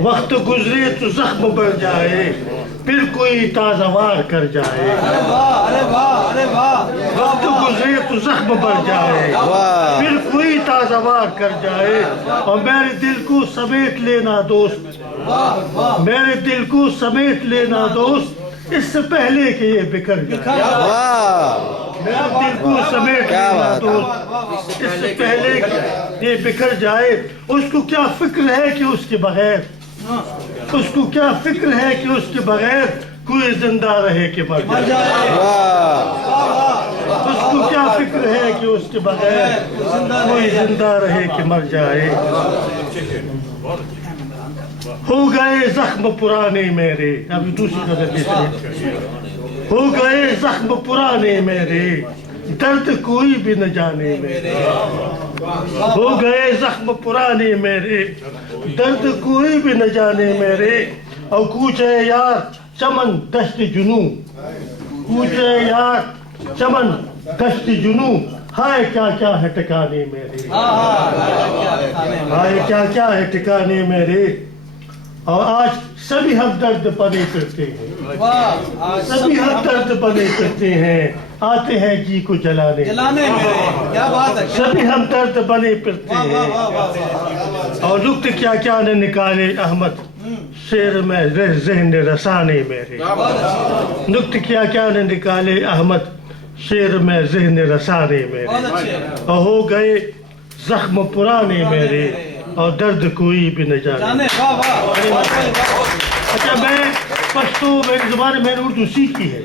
وقت گزرے تو زخم بڑھ جائے پھر کوئی تازہ وار کر جائے وقت گزرے تو زخم بڑھ جائے پھر کوئی تازہ وار کر جائے اور میرے دل کو سمیٹ لینا دوست میرے دل کو سمیٹ لینا دوست اس سے پہلے کہ یہ بکھر جائے میرے دل کو سمیٹ لینا دوست اس سے پہلے کہ یہ بکھر جائے اس کو کیا فکر ہے کہ اس کے بغیر اس کو کیا فکر ہے کہ اس کے بغیر کوئی زندہ رہے کہ مر جائے اس کو کیا فکر ہے کہ اس کے بغیر کوئی زندہ رہے کہ مر جائے ہو گئے زخم پرانے میرے ابھی دوسری نظر دیتے ہو گئے زخم پرانے میرے درد کوئی بھی نہ جانے میرے ہو گئے زخم پرانے میرے درد کوئی بھی نہ جانے میرے اور کوچے یار چمن دشت جنوں کوچے یار چمن دشت جنوں ہائے کیا کیا ہے ٹھکانے میرے ہائے کیا کیا ہے ٹھکانے میرے اور آج سبھی ہم درد بنے پھرتے ہیں سبھی ہم درد بنے پھرتے ہیں آتے ہیں جی کو جلانے سبھی ہم درد بنے پھرتے ہیں اور نکت کیا کیا نے نکالے احمد شعر میں ذہن رسانے میرے نکت کیا کیا نے نکالے احمد شعر میں ذہن رسانے میرے اور ہو گئے زخم پرانے میرے اور درد کوئی بھی نہ جانے اچھا میں پشتو میری زبان میں نے اردو سیکھی ہے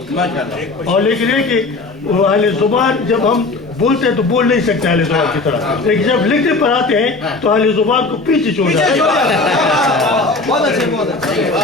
اور لیکن یہ کہ اہل زبان جب ہم بولتے ہیں تو بول نہیں سکتے اہل زبان کی طرح لیکن جب لکھنے پر آتے ہیں تو اہل زبان کو پیچھے چھوڑ جاتے ہیں